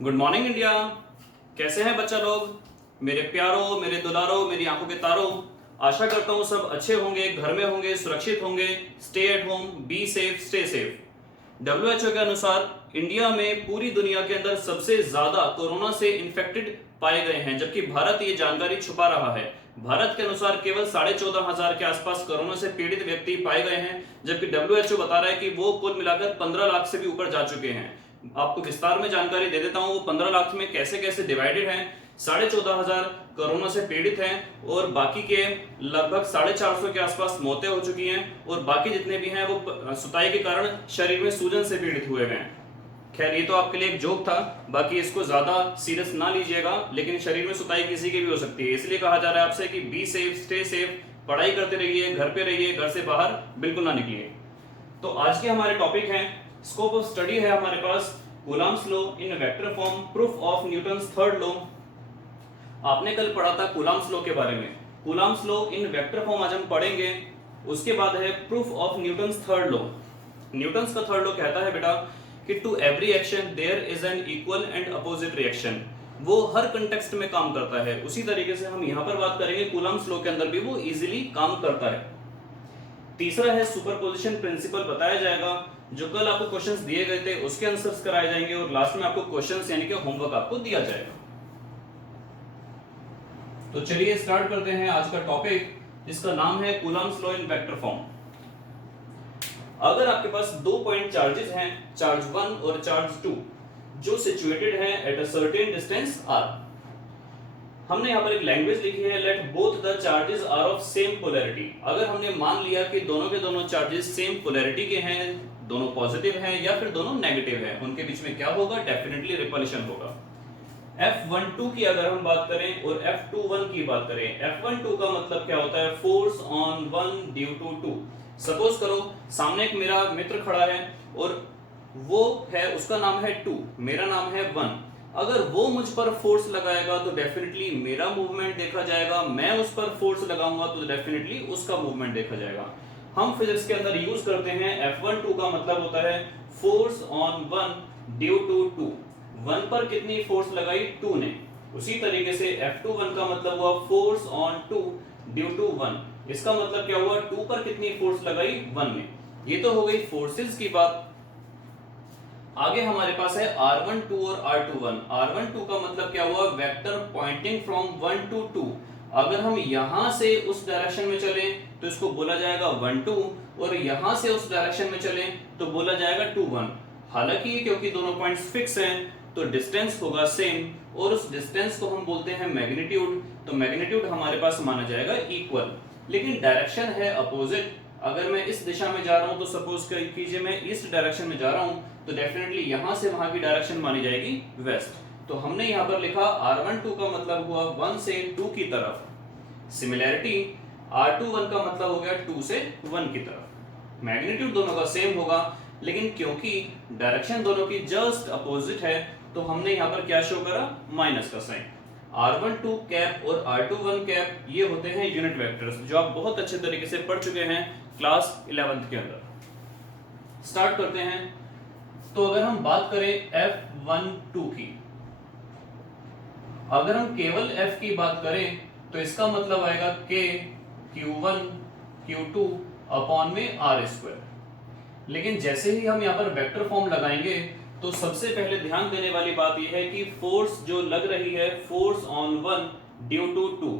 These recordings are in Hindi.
Good morning India. कैसे हैं बच्चा लोग? मेरे प्यारों, मेरे दुलारों, मेरी आंखों के तारों, आशा करता हूँ सब अच्छे होंगे, घर में होंगे, सुरक्षित होंगे। Stay at home, B safe, stay safe. WHO के अनुसार इंडिया में पूरी दुनिया के अंदर सबसे ज्यादा कोरोना से इन्फेक्टेड पाए गए हैं, जबकि भारत ये जानकारी छुपा रहा है। भारत के अनुसार केवल 14,500 के आसपास कोरोना से पीड़ित व्यक्ति पाए गए हैं, जबकि WHO बता रहा है कि वो कुल मिलाकर 15 लाख से भी ऊपर जा चुके हैं। आपको विस्तार में जानकारी दे देता हूं, वो 15 लाख में कैसे कैसे डिवाइडेड हैं। 14,500 कोरोना से पीड़ित हैं और बाकी के लगभग 450 के आसपास मौतें हो चुकी हैं, और बाकी जितने भी हैं वो सुताई के कारण शरीर में सूजन से पीड़ित हुए हैं। खैर, ये तो आपके लिए एक जोक था, बाकी इसको ज्यादा सीरियस ना लीजिएगा, लेकिन शरीर में सुताई किसी की भी हो सकती है, इसलिए कहा जा रहा है आपसे कि बी सेफ, स्टे सेफ, पढ़ाई करते रहिए, घर पे रहिए, घर से बाहर बिल्कुल ना निकलिए। तो आज के हमारे टॉपिक हैं, स्कोप ऑफ स्टडी है हमारे पास Coulomb's law in vector form, proof of Newton's third law. आपने कल पढ़ा था कूलम्ब्स लॉ के बारे में। Coulomb's law in vector form आज हम पढ़ेंगे। उसके बाद है proof of Newton's third law. Newton's का थर्ड लॉ कहता है बेटा कि to every action there is an equal and opposite reaction. वो हर कंटेक्स्ट में काम करता है। उसी तरीके से हम यहां पर बात करेंगे कूलम्ब्स लॉ के अंदर भी वो इजीली काम करता है। तीसरा है सुपरपोजिशन प्रिंसिपल बताया जाएगा। जो कल आपको क्वेश्चंस दिए गए थे उसके आंसर्स कराए जाएंगे, और लास्ट में आपको क्वेश्चंस यानी कि होमवर्क आपको दिया जाएगा। तो चलिए स्टार्ट करते हैं आज का टॉपिक, जिसका नाम है Coulomb's law in vector form. अगर आपके पास दो पॉइंट चार्जेस हैं, चार्ज 1 और चार्ज 2, जो सिचुएटेड हैं at a certain distance r, हमने यहाँ पर एक लैंग्वेज लिखी है, let both the charges are of same polarity. अगर हमने मान लिया कि दोनों के दोनों चार्जेस सेम पोलैरिटी के हैं, दोनों पॉजिटिव हैं या फिर दोनों नेगेटिव हैं, उनके बीच में क्या होगा? डेफिनेटली रिपल्शन होगा। F12 की अगर हम बात करें और F21 की बात करें, F12 का मतलब क्या होता है? Force on one due to two. Suppose करो सामने एक मेरा मित्र खड़ा है और वो है, उसका नाम है 2, मेरा नाम है 1। अगर वो मुझ पर फोर्स लगाएगा तो डेफिनेटली मेरा मूवमेंट देखा जाएगा, मैं उस पर फोर्स लगाऊंगा तो डेफिनेटली उसका मूवमेंट देखा जाएगा। हम फिजिक्स के अंदर यूज करते हैं F12 का मतलब होता है force on one due to two. 1 पर कितनी फोर्स लगाई? 2 ने। उसी तरीके से F21 का मतलब हुआ फोर्स ऑन 2 ड्यू टू 1। इसका मतलब क्या हुआ? 2 पर कितनी फोर्स लगाई? 1 ने। ये तो हो गई फोर्सेस की बात। आगे हमारे पास है R12 और R21। R12 का मतलब क्या हुआ? Vector pointing from 1 to 2। अगर हम यहां से उस डायरेक्शन में चलें तो इसको बोला जाएगा 1 2, और यहां से उस डायरेक्शन में चलें तो बोला जाएगा 2 1। हालांकि ये क्योंकि दोनों पॉइंट्स फिक्स हैं तो डिस्टेंस होगा सेम, और उस डिस्टेंस को हम बोलते हैं मैग्नीट्यूड। तो मैग्नीट्यूड हमारे पास माना जाएगा इक्वल, लेकिन डायरेक्शन है अपोजिट। अगर मैं इस दिशा में जा रहा हूं तो सपोज कीजिए मैं ईस्ट डायरेक्शन में जा रहा हूं, तो डेफिनेटली यहां से वहां की डायरेक्शन मानी जाएगी वेस्ट। तो हमने यहां पर लिखा R12 का मतलब हुआ 1 से 2 की तरफ। सिमिलैरिटी R21 का मतलब हो गया 2 से 1 की तरफ। मैग्नीट्यूड दोनों का सेम होगा, लेकिन क्योंकि डायरेक्शन दोनों की जस्ट अपोजिट है तो हमने यहां पर क्या शो करा? माइनस का साइन। R12 कैप और R21 कैप ये होते हैं यूनिट वेक्टर्स, जो आप बहुत अच्छे तरीके से पढ़ चुके हैं क्लास 11th के अंदर। स्टार्ट करते हैं। तो अगर हम बात करें F12 की, अगर हम केवल F की बात करें तो इसका मतलब आएगा K Q1 Q2 अपॉन में R²। लेकिन जैसे ही हम यहाँ पर वेक्टर फॉर्म लगाएंगे तो सबसे पहले ध्यान देने वाली बात यह है कि फोर्स जो लग रही है, फोर्स ऑन 1 ड्यू टू 2,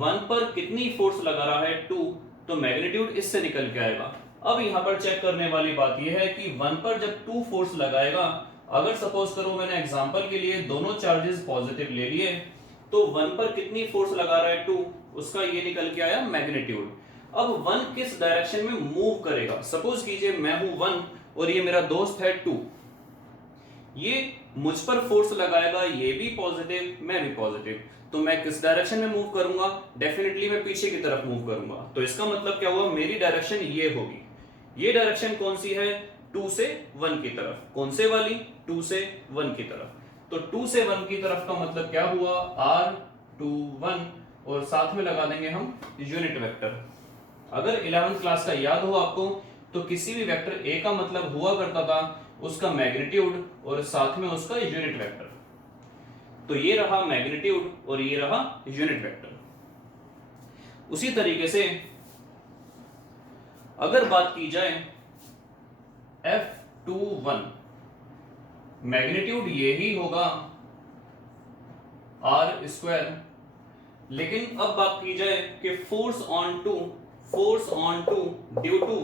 1 पर कितनी फोर्स लगा रहा है? 2, तो मैग्नीट्यूड इससे निकल के आएगा। अब यहाँ पर चेक करने वाली बात यह है कि 1 पर जब 2 फोर्स लगाएगा, अगर सपोज करो मैंने एग्जांपल के लिए दोनों चार्जेस पॉजिटिव ले लिए, तो 1 पर कितनी फोर्स लगा रहा है? 2, उसका ये निकल के आया मैग्नीट्यूड। अब 1 किस डायरेक्शन में मूव करेगा? सपोज कीजिए मैं हूं 1 और ये मेरा दोस्त है 2, ये मुझ पर फोर्स लगाएगा, ये भी पॉजिटिव, मैं भी पॉजिटिव, तो मैं किस डायरेक्शन में मूव करूंगा? डेफिनेटली मैं पीछे की तरफ मूव करूंगा। तो इसका मतलब क्या हुआ? मेरी डायरेक्शन ये होगी। ये डायरेक्शन कौन सी है? 2 से 1 की तरफ। कौन से वाली? 2 से 1 की तरफ। तो 2 से 1 की तरफ का मतलब क्या हुआ? R21, और साथ में लगा देंगे हम यूनिट वेक्टर। अगर 11th क्लास का याद हो आपको तो किसी भी वेक्टर A का मतलब हुआ करता था उसका मैग्नीट्यूड और साथ में उसका यूनिट वेक्टर। तो ये रहा मैग्नीट्यूड और ये रहा यूनिट वेक्टर। उसी तरीके से अगर बात की जाए F21, मैग्नीट्यूड ये ही होगा r², लेकिन अब बात की जाए कि force on two due to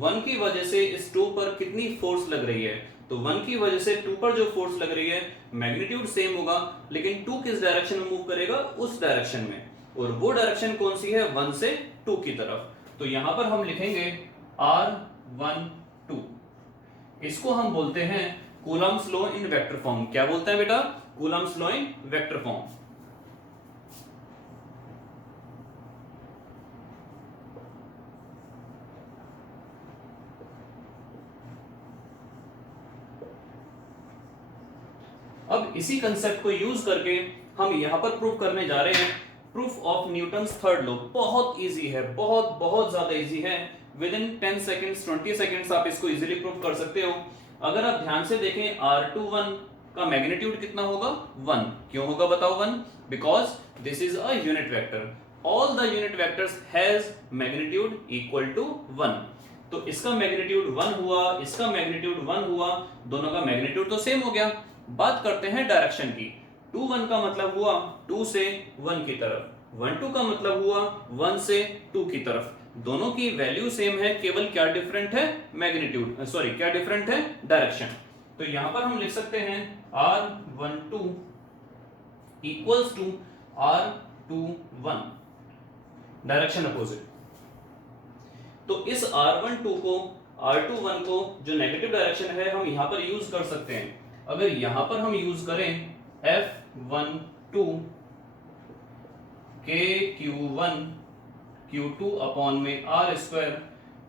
1 की वजह से इस 2 पर कितनी फोर्स लग रही है, तो 1 की वजह से 2 पर जो फोर्स लग रही है मैग्नीट्यूड सेम होगा, लेकिन 2 किस डायरेक्शन में मूव करेगा, उस डायरेक्शन में, और वो डायरेक्शन कौन सी है, 1 से 2 की तरफ। तो यहां पर हम लिखेंगे r12, इसको हम बोलते हैं Coulomb's law in vector form. क्या बोलते हैं बेटा, Coulomb's law in vector form. अब इसी कंसेप्ट को यूज करके हम यहां पर प्रूव करने जा रहे हैं proof of Newton's third law. बहुत इजी है, बहुत बहुत ज्यादा इजी है। विद इन 10 सेकेंड्स 20 सेकेंड्स आप इसको इजीली प्रूव कर सकते हो। अगर आप ध्यान से देखें R21 का मैग्नीट्यूड कितना होगा, 1। क्यों होगा बताओ 1? Because this is a unit vector. All the unit vectors has magnitude equal to 1। तो इसका मैग्नीट्यूड 1 हुआ, इसका मैग्नीट्यूड 1 हुआ, दोनों का मैग्नीट्यूड तो सेम हो गया। बात करते हैं डायरेक्शन की। 2-1 का मतलब हुआ 2 से 1 की तरफ, 1-2 का मतलब हुआ 1 से 2 की तरफ। दोनों की वैल्यू सेम है, केवल क्या डिफरेंट है, मैग्नीट्यूड, सॉरी क्या डिफरेंट है, डायरेक्शन। तो यहां पर हम लिख सकते हैं R12 equals to R21, direction opposite. तो इस R12 को, R21 को जो नेगेटिव डायरेक्शन है हम यहां पर यूज कर सकते हैं। अगर यहां पर हम यूज करें F12 KQ1 Q2 अपॉन में R²,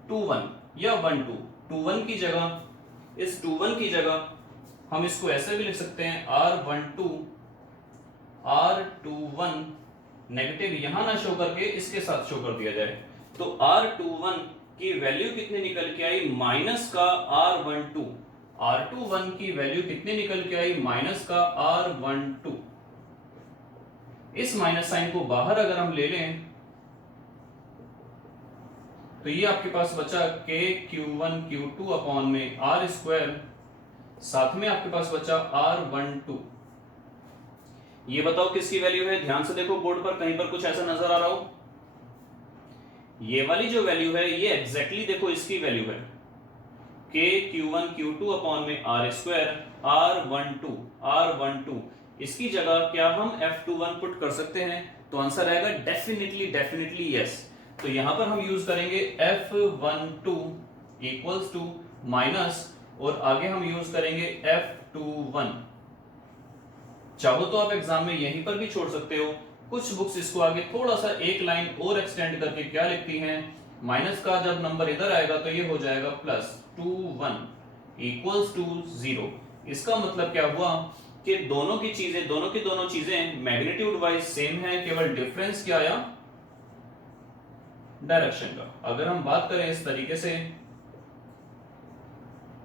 2-1 या 1-2, 2-1 की जगह, इस 2-1 की जगह हम इसको ऐसे भी लिख सकते हैं R12 R21, नेगेटिव यहां ना शो करके इसके साथ शो कर दिया जाए। तो R21 की वैल्यू कितनी निकल के आई, माइनस का R12। R21 की वैल्यू कितनी निकल के आई, माइनस का R12। इस माइनस साइन को बाहर अगर हम ले लें तो ये आपके पास बचा KQ1 Q2 अपॉन में R², साथ में आपके पास बचा R12। ये बताओ किसकी वैल्यू है, ध्यान से देखो बोर्ड पर, कहीं पर कुछ ऐसा नजर आ रहा हो। ये वाली जो वैल्यू है ये एग्जैक्टली देखो इसकी वैल्यू है KQ1 Q2 अपॉन में R² R12। इसकी जगह क्या हम F21 पुट कर सकते हैं, तो आंसर आएगा डेफिनेटली यस। तो यहां पर हम यूज करेंगे F12 इक्वल्स टू माइनस, और आगे हम यूज करेंगे F21। चाहो तो आप एग्जाम में यहीं पर भी छोड़ सकते हो। कुछ बुक्स इसको आगे थोड़ा सा एक लाइन और एक्सटेंड करके क्या लिखती हैं, माइनस का जब नंबर इधर आएगा तो ये हो जाएगा +21 इक्वल्स टू 0। इसका मतलब क्या हुआ कि दोनों की चीजें मैग्नीट्यूड वाइज सेम है, केवल डिफरेंस क्या आया, डायरेक्शन का। अगर हम बात करें इस तरीके से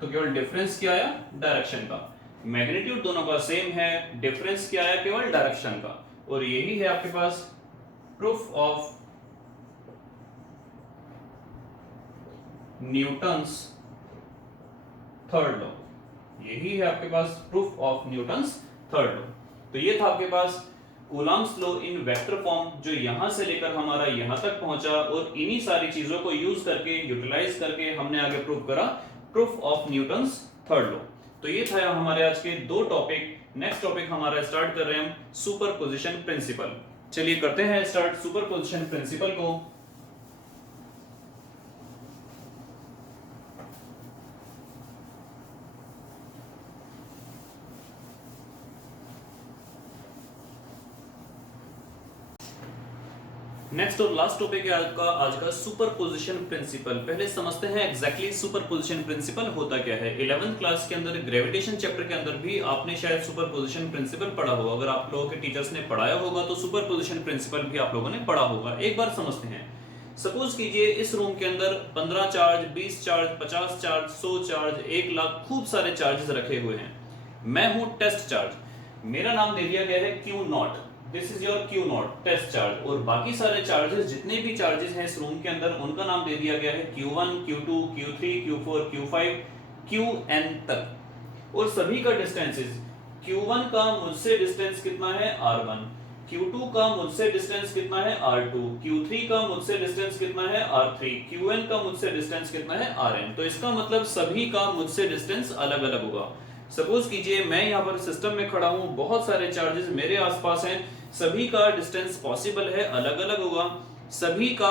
तो केवल डिफरेंस क्या आया, डायरेक्शन का। मैग्नीट्यूड दोनों का सेम है, डिफरेंस क्या आया, केवल डायरेक्शन का। और यही है आपके पास proof of Newton's third law. यही है आपके पास proof of Newton's third law. तो ये था आपके पास Coulomb's law in vector form, जो यहां से लेकर हमारा यहां तक पहुंचा, और इन्हीं सारी चीजों को यूज करके, यूटिलाइज करके हमने आगे प्रूव करा proof of Newton's third law. तो ये था हमारे आज के 2 टॉपिक। नेक्स्ट टॉपिक हमारा स्टार्ट कर रहे हैं हम सुपरपोजिशन प्रिंसिपल। चलिए करते हैं स्टार्ट सुपरपोजिशन प्रिंसिपल को। नेक्स्ट और लास्ट टॉपिक है आज का सुपरपोजिशन प्रिंसिपल। पहले समझते हैं एग्जैक्टली सुपरपोजिशन प्रिंसिपल होता क्या है। 11th क्लास के अंदर ग्रेविटेशन चैप्टर के अंदर भी आपने शायद सुपरपोजिशन प्रिंसिपल पढ़ा होगा। अगर आप लोगों के टीचर्स ने पढ़ाया होगा तो सुपरपोजिशन प्रिंसिपल भी आप लोगों ने पढ़ा होगा। एक बार समझते हैं। सपोज कीजिए इस रूम के अंदर 15 charge, 20 charge, 50 charge, 100 charge, 1 lakh, खूब सारे चार्जेस रखे हुए हैं। मैं हूं टेस्ट चार्ज। मेरा नाम दे दिया गया है q naught, this is your q naught test charge, और बाकी सारे चार्जेस जितने भी चार्जेस हैं इस रूम के अंदर उनका नाम दे दिया गया है Q1, Q2, Q3, Q4, Q5, Qn तक, और सभी का डिस्टेंसेस, Q1 का मुझसे डिस्टेंस कितना है R1, Q2 का मुझसे डिस्टेंस कितना है R2, Q3 का मुझसे डिस्टेंस कितना है R3, Qn का मुझसे डिस्टेंस कितना है Rn। तो इसका मतलब सभी का मुझसे डिस्टेंस अलग अलग होगा। सपोज कीजिए मैं यहाँ पर सिस्टम में खड़ा हूँ, बहुत सारे चार्जेस मेरे आसपास हैं, सभी का डिस्टेंस पॉसिबल है अलग अलग होगा, सभी का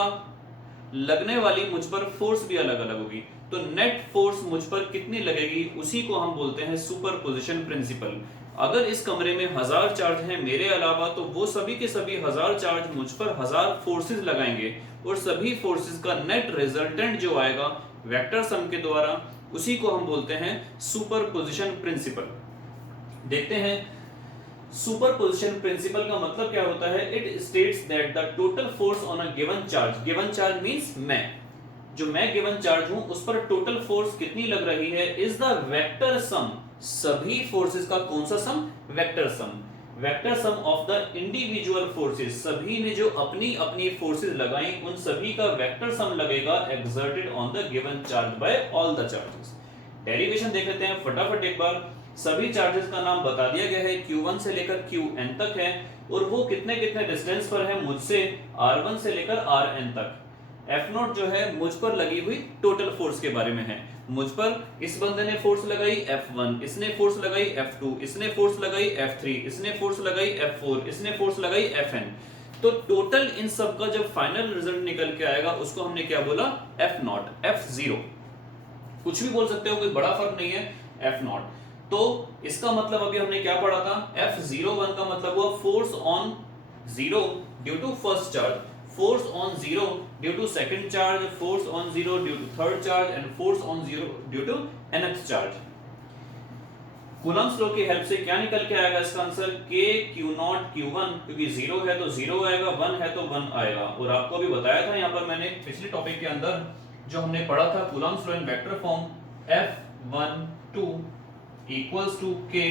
लगने वाली मुझ पर फोर्स भी अलग अलग होगी, तो नेट फोर्स मुझ पर कितनी लगेगी उसी को हम बोलते हैं सुपरपोजिशन प्रिंसिपल। अगर इस कमरे में 1000 चार्ज हैं मेरे अलावा, तो वो सभी के सभी 1000 चार्ज मुझ पर 1000 फोर्सेस लगाएंगे, और सभी फोर्सेस का नेट रिजल्टेंट जो आएगा वेक्टर सम के द्वारा, उसी को हम बोलते हैं सुपरपोजिशन प्रिंसिपल। देखते हैं सुपरपोजिशन प्रिंसिपल का मतलब क्या होता है। It states that the total force on a given charge, given charge means मैं गिवन चार्ज हूं उस पर टोटल फोर्स कितनी लग रही है, इज द वेक्टर सम, सभी फोर्सेस का कौन सा sum, vector sum, vector sum of the individual forces, सभी ने जो अपनी अपनी फोर्सेस लगाई उन सभी का वेक्टर सम लगेगा exerted on the given charge by all the charges. Derivation देख लेते हैं फटाफट एक बार। सभी चार्जेस का नाम बता दिया गया है, Q1 से लेकर Qn तक है, और वो कितने कितने डिस्टेंस पर है मुझसे, R1 से लेकर Rn तक। F0 जो है मुझ पर लगी हुई टोटल फोर्स के बारे में है, मुझ पर इस बंदे ने फोर्स लगाई F1, इसने फोर्स लगाई F2, इसने फोर्स लगाई F3, इसने फोर्स लगाई F4, इसने फोर्स लगाई Fn। तो टोटल इन सब का जब फाइनल रिजल्ट निकल के आएगा उसको हमने क्या बोला, F0, F0, कुछ भी बोल सकते हो, कोई बड़ा फर्क नहीं है, F0। तो इसका मतलब अभी हमने क्या पढ़ा था, F01 का मतलब हुआ force on zero due to first charge, force on zero due to second charge, force on zero due to third charge, and force on zero due to nth charge. Coulomb's law की हेल्प से क्या निकल के आएगा इसका आंसर, K Q0 Q1, क्योंकि जीरो है तो जीरो आएगा, 1 है तो 1 आएगा। और आपको अभी बताया था यहाँ पर मैंने पिछले टॉपिक के अंदर जो हमने पढ़ा था Coulomb's law in vector form, F12 equals to K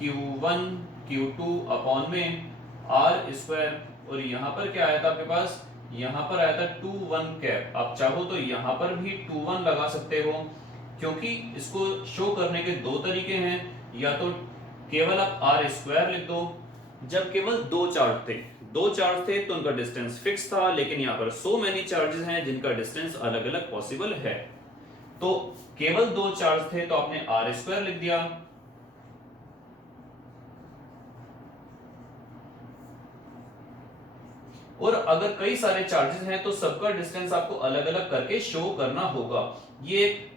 Q1 Q2 upon में R स्क्वायर, और यहाँ पर क्या आया था आपके पास, यहाँ पर आया था 2 1 कैप। आप चाहो तो यहाँ पर भी 2 1 लगा सकते हो, क्योंकि इसको शो करने के दो तरीके हैं, या तो केवल आप R स्क्वायर लिख दो, जब केवल दो चार्ज थे तो उनका डिस्टेंस फिक्स था, लेकिन यहाँ पर सो मेनी चार्जेस हैं जिनका डिस्टेंस अलग अलग पॉसिबल है, तो केवल दो चार्ज थे तो आपने R स्क्वायर लिख दिया, और अगर कई सारे चार्जेस हैं तो सबका डिस्टेंस आपको अलग अलग करके शो करना होगा। ये एक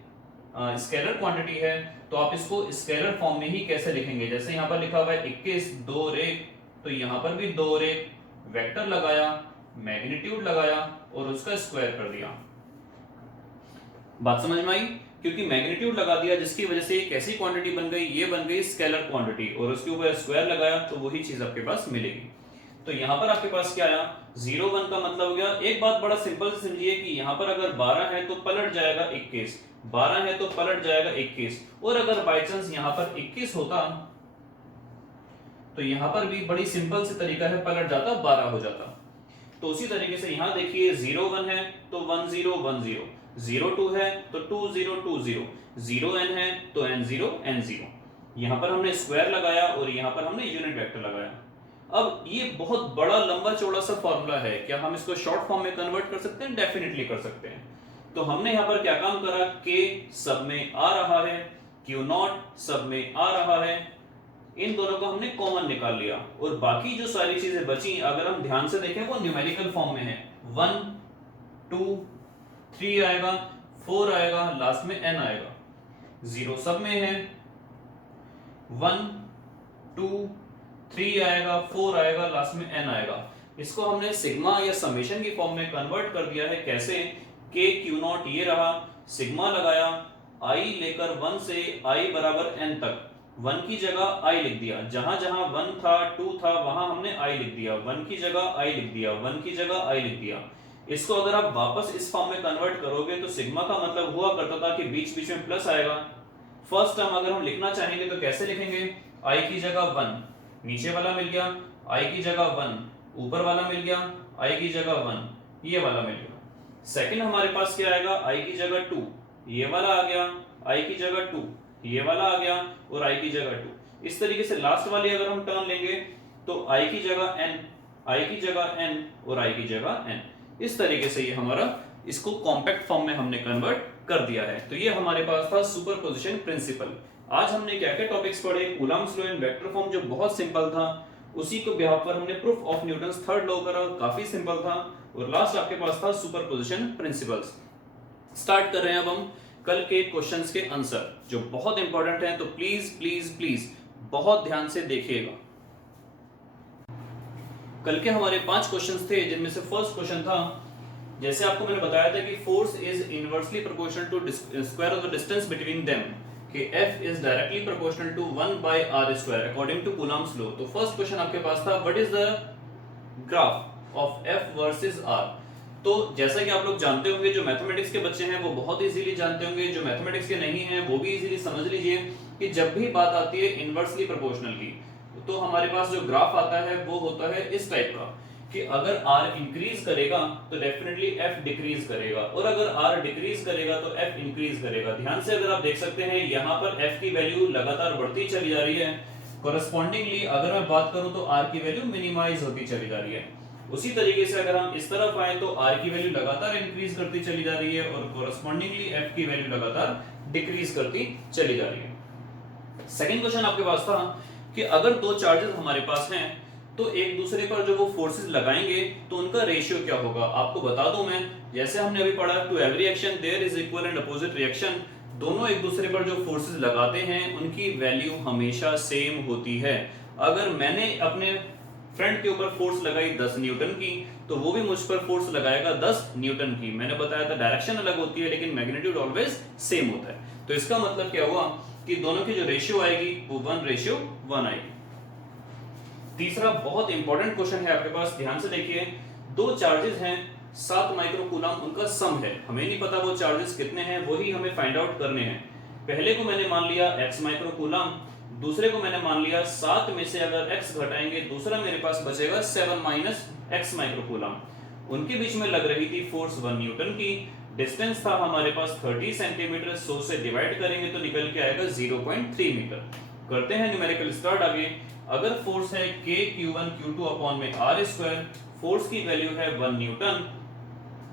स्केलर क्वांटिटी है, तो आप इसको स्केलर फॉर्म में ही कैसे लिखेंगे, जैसे यहाँ पर लिखा हुआ है 21 2 रेख, तो यहाँ पर भी 2 रेख, वेक्टर लगाया, मैग्नीट्यूड लगाया और उसका स्क्वायर कर दिया। बात समझ में आई, क्योंकि मैग्नीट्यूड लगा दिया जिसकी वजह से एक ऐसी क्वांटिटी बन गई, ये बन गई स्केलर क्वांटिटी, और उसके ऊपर स्क्वायर लगाया तो वही चीज आपके पास मिलेगी। तो यहाँ पर आपके पास क्या आया, 0 1 का मतलब हो गया, एक बात बड़ा सिंपल से समझिए कि यहाँ पर अगर 12 है तो पलट जाएगा 21, 12 है तो पलट जाएगा 21, और अगर बाई चांस यहाँ पर 21 होता तो यहाँ पर भी बड़ी सिंपल से तरीका है, पलट जाता 12 हो जाता। तो उसी तरीके से यहाँ देखिए 0 1 है तो 1 0 1 0, 0 2 है तो 2 0 2 0, 0 n है तो n 0 n 0। यहाँ पर हमने स्क्वायर लगाया और यहाँ पर हमने यूनिट वेक्टर लगाया। अब ये बहुत बड़ा लंबा चौड़ा सा फॉर्मूला है, क्या हम इसको शॉर्ट फॉर्म में कन्वर्ट कर सकते हैं? डेफिनेटली कर सकते हैं। तो हमने यहाँ पर क्या काम करा, K सब में आ रहा है, Q0 सब में आ रहा है, इन दोनों को हमने कॉमन निकाल लिया, और बाकी जो सारी चीजें बची अगर हम ध्यान से देखें वो न्यूमेरिकल फॉर्म में है, 1 2 3 आएगा, 4 आएगा, लास्ट में n आएगा, 0 सब में है, 1 2 3 आएगा, 4 आएगा, लास्ट में n आएगा। इसको हमने सिग्मा या समेशन की फॉर्म में कन्वर्ट कर दिया है। कैसे, K Q0 ये रहा, सिग्मा लगाया, I लेकर 1 से I बराबर n तक, 1 की जगह I लिख दिया, जहां जहां 1 था 2 था वहां हमने I लिख दिया, 1 की जगह I लिख दिया, 1 की जगह I लिख दिया। इसको अगर आप वापस इस फॉर्म में कन्वर्ट करोगे तो सिग्मा का मतलब हुआ करता था कि बीच में प्लस आएगा। फर्स्ट टर्म अगर हम लिखना चाहेंगे तो कैसे लिखेंगे, I की जगह 1, नीचे वाला मिल गया, i की जगह 1, ऊपर वाला मिल गया, i की जगह 1, ये वाला मिल गया। सेकंड हमारे पास क्या आएगा, i की जगह 2, ये वाला आ गया, i की जगह 2, ये वाला आ गया, और i की जगह 2। इस तरीके से लास्ट वाली अगर हम टर्म लेंगे तो i की जगह n, i की जगह n और i की जगह n। इस तरीके से ये हमारा इसको कॉम्पैक्ट फॉर्म में हमने कन्वर्ट कर दिया है। तो ये हमारे पास था सुपरपोजिशन प्रिंसिपल। आज हमने क्या क्या टॉपिक्स पढ़े, Coulomb's law in vector form जो बहुत सिंपल था, उसी को यहाँ पर हमने proof of Newton's third law करा, काफी सिंपल था, और लास्ट आपके पास था सुपरपोजिशन प्रिंसिपल्स। स्टार्ट कर रहे हैं अब हम कल के क्वेश्चंस के आंसर जो बहुत इंपॉर्टेंट हैं, तो प्लीज प्लीज प्लीज बहुत ध्यान से देखिएगा। कल के हमारे 5 क्वेश्चंस थे, जिनमें से फर्स्ट क्वेश्चन था, जैसे आपको मैंने बताया था कि force is inversely proportional to square of the distance between them, कि F is directly proportional to 1/r² according to Coulomb's law. तो फर्स्ट क्वेश्चन आपके पास था, what is the graph of F versus R। तो जैसा कि आप लोग जानते होंगे, जो मैथमेटिक्स के बच्चे हैं वो बहुत इजीली जानते होंगे, जो मैथमेटिक्स के नहीं हैं वो भी इजीली समझ लीजिए कि जब भी बात आती है इनवर्सली प्रोपोर्शनल की, तो हमारे पास जो ग्राफ आता है वो होता है इस टाइप का, कि अगर R इंक्रीज करेगा तो डेफिनेटली F डिक्रीज करेगा, और अगर R डिक्रीज करेगा तो F इंक्रीज करेगा। ध्यान से अगर आप देख सकते हैं, यहाँ पर F की वैल्यू लगातार बढ़ती चली जा रही है, कोरस्पॉन्डिंगली अगर मैं बात करूं तो R की वैल्यू मिनिमाइज होती चली जा रही है। उसी तरीके से अगर हम इस तरफ आए तो R की वैल्यू लगातार इंक्रीज करती चली जा रही है, और कोरस्पॉन्डिंगली F की वैल्यू लगातार डिक्रीज करती चली जा रही है। सेकंड क्वेश्चन आपके पास था कि अगर दो चार्जेस हमारे पास हैं तो एक दूसरे पर जो वो फोर्सेस लगाएंगे तो उनका रेशियो क्या होगा। आपको बता दूं मैं, जैसे हमने अभी पढ़ा, to every action there is equal and opposite reaction. दोनों एक दूसरे पर जो फोर्सेस लगाते हैं उनकी वैल्यू हमेशा सेम होती है। अगर मैंने अपने फ्रेंड के ऊपर फोर्स लगाई 10 न्यूटन की, तो वो भी मुझ पर फोर्स लगाएगा 10 न्यूटन की। मैंने बताया था डायरेक्शन अलग होती है लेकिन मैग्नीट्यूड ऑलवेज सेम होता है। तो इसका मतलब क्या हुआ कि दोनों की जो रेशियो आएगी वो 1:1 आएगी। तीसरा बहुत इंपॉर्टेंट क्वेश्चन है आपके पास, ध्यान से देखिए। दो चार्जेस हैं 7 माइक्रो कूलम, उनका सम है, हमें नहीं पता वो चार्जेस कितने हैं, वही हमें फाइंड आउट करने हैं। पहले को मैंने मान लिया x माइक्रो कूलम, दूसरे को मैंने मान लिया 7 में से अगर x घटाएंगे दूसरा मेरे पास बचेगा 7 - x माइक्रो कूलम। उनके बीच में लग रही थी फोर्स 1 न्यूटन की, डिस्टेंस था हमारे पास 30 सेंटीमीटर, 100 से डिवाइड करेंगे तो निकल के आएगा 0.3 मीटर। करते हैं न्यूमेरिकल स्टार्ट आगे। अगर फोर्स है K(Q1 Q2) अपॉन में r², फोर्स की वैल्यू है 1 न्यूटन,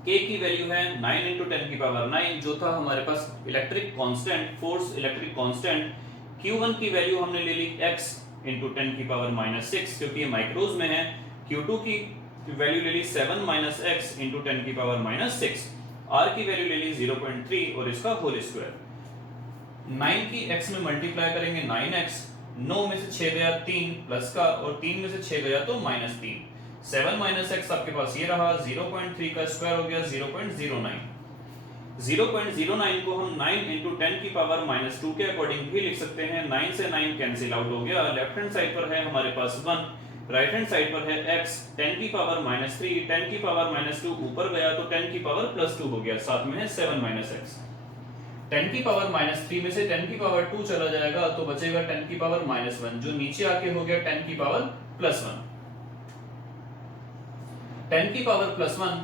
K की वैल्यू है 9 × 10⁹, जो था हमारे पास electric constant, force electric constant. Q1 की वैल्यू हमने ले ली x × 10⁻⁶, क्योंकि ये माइक्रोज में है। Q2 की वैल्यू ले ली 7 - x × 10⁻⁶, r की वैल्यू ले ली 0.3 और इसका होल स्क्वायर। 9 की x में मल्टीप्लाई करेंगे 9x, 9 में से 6 गया 3 प्लस का, और 3 में से 6 गया तो -3। 7 - x आपके पास ये रहा, 0.3 का स्क्वायर हो गया 0.09। 0.09 को हम 9 × 10⁻⁻² के अकॉर्डिंग भी लिख सकते हैं। 9 से 9 कैंसिल आउट हो गया, लेफ्ट हैंड साइड पर है हमारे पास 1, राइट हैंड साइड पर है x, 10⁻⁻3, 10⁻⁻2 ऊपर गया तो 10⁻+2 हो गया, साथ में है 7 - x। 10⁻³ में से 10⁻² चला जाएगा तो बचेगा 10⁻⁻1, जो नीचे आके हो गया 10⁻+1। 10⁻+1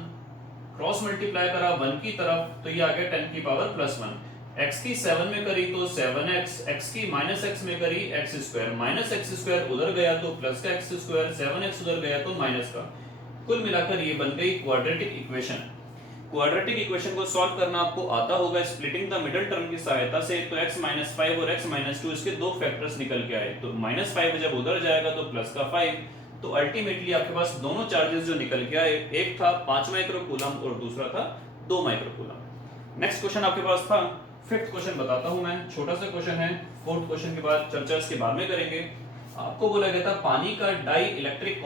क्रॉस मल्टीप्लाई करा 1 की तरफ तो ये आ गया 10⁻+1। x की 7 में करी तो 7x, x की -x में करी x², -x² उधर गया तो प्लस का x², 7x उधर गया तो माइनस का। कुल मिलाकर ये बन गई क्वाड्रेटिक इक्वेशन। क्वाड्रेटिक इक्वेशन को सॉल्व करना आपको आता होगा स्प्लिटिंग द मिडिल टर्म की सहायता से। तो x - 5 और x - 2 इसके दो फैक्टर्स निकल के आए, तो -5 जब उधर जाएगा तो प्लस का 5, तो अल्टीमेटली आपके पास दोनों चार्जेस जो निकल के आए, एक था 5 माइक्रो कूलम और दूसरा था 2 माइक्रो कूलम। नेक्स्ट क्वेश्चन आपके पास था, फिफ्थ क्वेश्चन बताता हूं मैं, छोटा सा क्वेश्चन है, फोर्थ क्वेश्चन के बाद चर्चा इसके बाद में करेंगे। आपको बोला गया था पानी का डाई इलेक्ट्रिक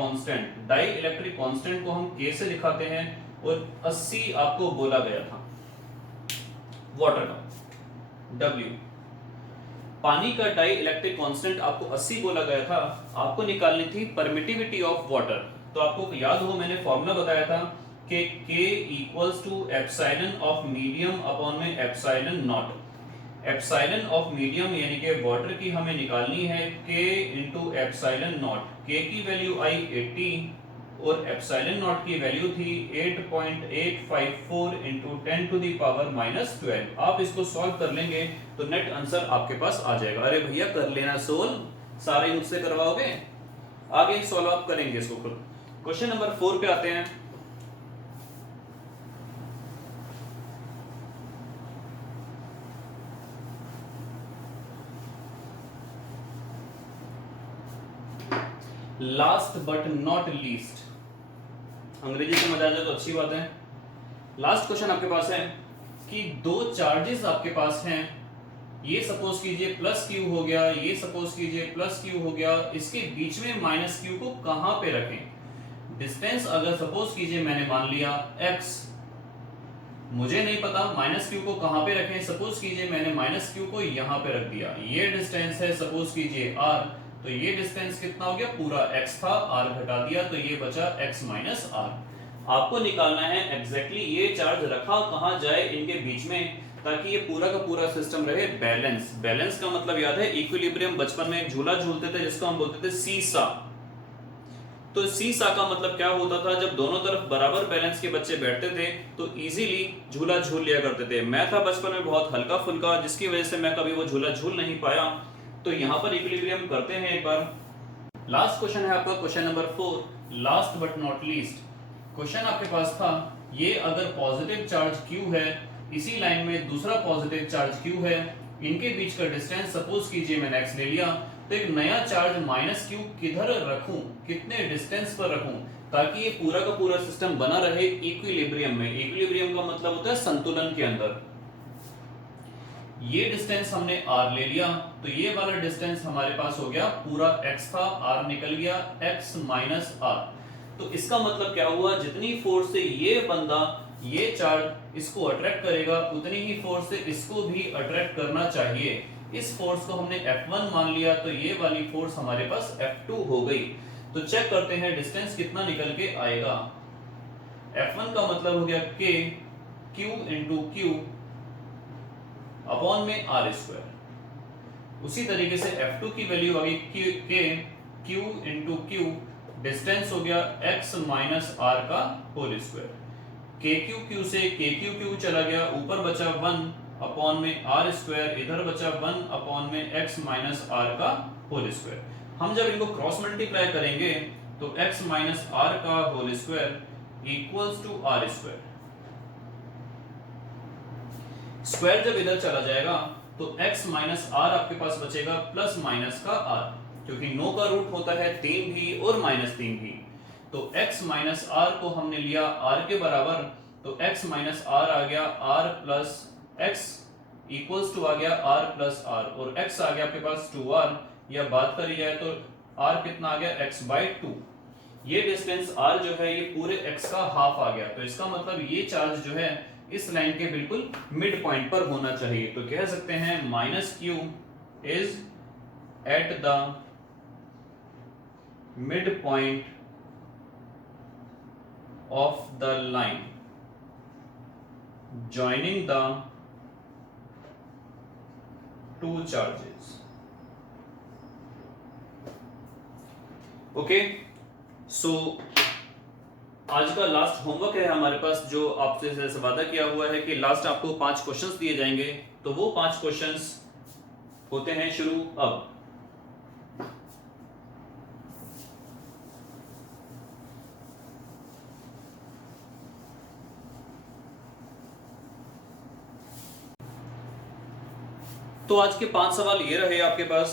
कांस्टेंट को हम K से दिखाते हैं, और 80 आपको बोला गया था वाटर का W। पानी का डाई इलेक्ट्रिक कांस्टेंट आपको 80 बोला गया था, आपको निकालनी थी परमिटिविटी ऑफ वाटर। तो आपको याद हो मैंने फॉर्मूला बताया था कि K = epsilon of medium upon में epsilon naught. Epsilon of medium यानी कि वाटर की हमें निकालनी है k into epsilon naught. k की वैल्यू आई 80 और एप्सिलॉन नॉट की वैल्यू थी 8.854 इंटू 10 टू दी पावर -12। आप इसको सॉल्व कर लेंगे तो नेट आंसर आपके पास आ जाएगा। अरे भैया कर लेना सोल्व, सारे मुझसे करवाओगे, आगे सॉल्व आप करेंगे इसको खुद। क्वेश्चन नंबर 4 पे आते हैं। लास्ट बट नॉट लीस्ट, अंग्रेजी समझ आ जाए तो अच्छी बात है। लास्ट क्वेश्चन आपके पास है कि दो चार्जेस आपके पास हैं, ये सपोज कीजिए प्लस क्यू हो गया, ये सपोज कीजिए प्लस क्यू हो गया, इसके बीच में माइनस क्यू को कहां पे रखें। डिस्टेंस अगर सपोज कीजिए मैंने मान लिया x, मुझे नहीं पता माइनस क्यू को कहां पे रखें। सपोज कीजिए मैंने माइनस क्यू को यहां पे रख दिया, ये डिस्टेंस है सपोज कीजिए r, तो ये डिस्टेंस कितना हो गया, पूरा x था, r घटा दिया तो ये बचा x माइनस r। आपको निकालना है एग्जैक्टली ये चार्ज रखा कहां जाए इनके बीच में, ताकि ये पूरा का पूरा सिस्टम रहे बैलेंस। बैलेंस का मतलब याद है इक्विलिब्रियम, बचपन में एक झूला झूलते थे जिसको हम बोलते थे सीसा। तो सीसा का मतलब क्या होता था, जब दोनों तरफ बराबर बैलेंस के बच्चे बैठते थे तो इजीली झूला झूल लिया करते थे। मैं था बचपन में बहुत हल्का फुल्का, जिसकी वजह से मैं कभी वो झूला झूल नहीं पाया। तो यहाँ पर इक्विलिब्रियम करते हैं एक बार। लास्ट क्वेश्चन है आपका question number 4, last but not least. Question आपके पास था ये अगर पॉजिटिव चार्ज Q है, इसी लाइन में दूसरा पॉजिटिव चार्ज Q है, इनके बीच का डिस्टेंस सपोज कीजिए मैंने x ले लिया, तो एक नया चार्ज -q किधर रखूं, कितने डिस्टेंस पर रखूं, ताकि ये पूरा का पूरा सिस्टम बना रहे इक्विलिब्रियम में। इक्विलिब्रियम का मतलब होता है संतुलन के अंदर। ये डिस्टेंस हमने r ले लिया, तो ये वाला डिस्टेंस हमारे पास हो गया पूरा x था, r निकल गया x माइनस r। तो इसका मतलब क्या हुआ, जितनी फोर्स से ये बंदा ये चार्ज इसको अट्रैक्ट करेगा, उतनी ही फोर्स से इसको भी अट्रैक्ट करना चाहिए। इस फोर्स को हमने F1 मान लिया, तो ये वाली फोर्स हमारे पास F2 हो गई। तो चेक करते हैं डिस्टेंस कितना निकल के आएगा। F1 का मतलब हो गया K Q into Q upon में R स्क्वायर। उसी तरीके से F2 की वैल्यू आ गई K Q into Q, distance हो गया x माइनस r का होल स्क्वायर। KQ से KQ चला गया, ऊपर बचा 1 अपॉन में r स्क्वायर, इधर बचा 1 अपॉन में x माइनस r का होल स्क्वायर। हम जब इनको क्रॉस मल्टीप्लाई करेंगे तो x माइनस r का whole square equals to r square. Square जब इधर चला जाएगा तो x माइनस r आपके पास बचेगा प्लस माइनस का r, क्योंकि 9 का रूट होता है 3 भी और -3 भी। तो x माइनस r को हमने लिया r के बराबर, तो x माइनस r आ गया r plus x equals to आ गया r प्लस r, और x आ गया आपके पास 2r, या बात करी जाए तो r कितना आ गया x बाई 2। ये डिस्टेंस r जो है ये पूरे x का हाफ आ गया, तो इसका मतलब ये चार्ज जो है इस लाइन के बिल्कुल मिड पॉइंट पर होना चाहिए। तो कह सकते हैं -q is at the midpoint of the line joining the two charges. Okay, so आज का लास्ट होमवर्क है हमारे पास, जो आपसे वादा किया हुआ है कि लास्ट आपको 5 क्वेश्चंस दिए जाएंगे। तो वो 5 क्वेश्चंस होते हैं शुरू अब। तो आज के 5 सवाल ये रहे आपके पास।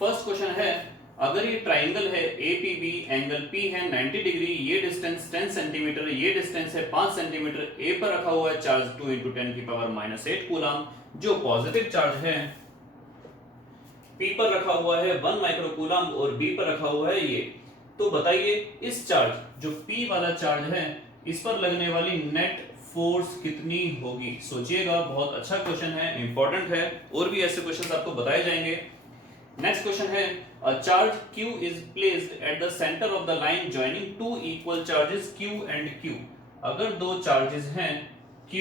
फर्स्ट क्वेश्चन है, अगर ये ट्राइंगल है APB, एंगल P है 90 डिग्री, ये डिस्टेंस 10 सेंटीमीटर, ये डिस्टेंस है 5 सेंटीमीटर, A पर रखा हुआ है चार्ज 2 × 10 की पावर -8 कूलम, जो पॉजिटिव चार्ज है। P पर रखा हुआ है 1 माइक्रो कूलम और B पर रखा हुआ है ये। तो बताइए इस चार्ज जो P वाला चार्ज है, इस पर लगने वाली नेट फोर्स कितनी होगी। सोचिएगा, बहुत अच्छा क्वेश्चन है, इंपॉर्टेंट है, और भी ऐसे क्वेश्चंस आपको बताए जाएंगे। नेक्स्ट क्वेश्चन है, a charge Q is placed at the centre of the line joining two equal charges Q and Q। अगर दो चार्जेस हैं Q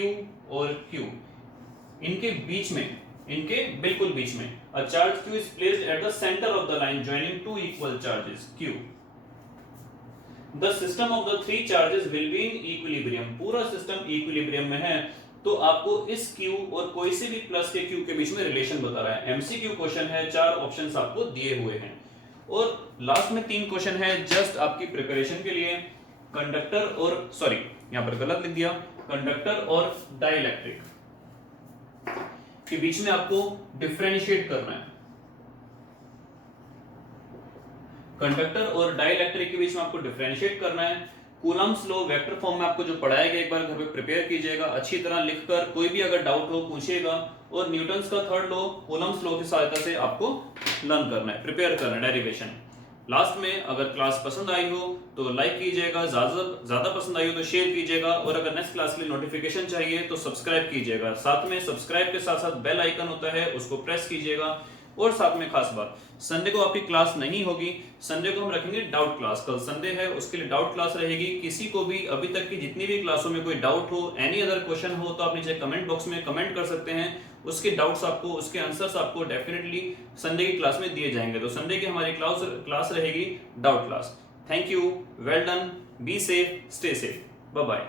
और Q, इनके बीच में, इनके बिल्कुल बीच में a charge q is placed at the centre of the line joining two equal charges q। The system of the three charges will be in equilibrium. पूरा सिस्टम इक्विलिब्रियम में है, तो आपको इस q और कोई से भी प्लस के q के बीच में रिलेशन बता रहा है। एमसीक्यू क्वेश्चन है, 4 ऑप्शंस आपको दिए हुए हैं और लास्ट में 3 क्वेश्चन है जस्ट आपकी प्रिपरेशन के लिए। कंडक्टर और सॉरी यहां पर गलत लिख दिया, कंडक्टर और डाइइलेक्ट्रिक के बीच में आपको डिफरेंशिएट करना है। कंडक्टर और डाइइलेक्ट्रिक के बीच में आपको डिफरेंशिएट करना है। कूलम्स लॉ वेक्टर फॉर्म में आपको जो पढ़ाया गया एक बार घर पे प्रिपेयर कीजिएगा, अच्छी तरह लिखकर, कोई भी अगर डाउट हो पूछिएगा। और न्यूटन्स का थर्ड लॉ कूलम्स लॉ की सहायता से आपको लर्न करना है, प्रिपेयर करना है डेरिवेशन। लास्ट में अगर क्लास पसंद आई हो तो लाइक कीजिएगा, ज्यादा पसंद आई हो तो शेयर कीजिएगा और अगर नेक्स्ट क्लास के लिए नोटिफिकेशन चाहिए तो सब्सक्राइब कीजिएगा। साथ में सब्सक्राइब के साथ साथ बेल आइकन होता है उसको प्रेस कीजिएगा। और साथ में खास बात, संडे को आपकी क्लास नहीं होगी, संडे को हम रखेंगे डाउट क्लास। कल संडे है, उसके लिए डाउट क्लास रहेगी। किसी को भी अभी तक की जितनी भी क्लासों में कोई डाउट हो, एनी अदर क्वेश्चन हो तो आप नीचे कमेंट बॉक्स में कमेंट कर सकते हैं। उसके डाउट्स आपको, उसके आंसर्स आपको डेफिनेटली संडे की क्लास में दिए जाएंगे। तो संडे की हमारी क्लास रहेगी doubt class. Thank you, well done, be safe, stay safe, bye bye.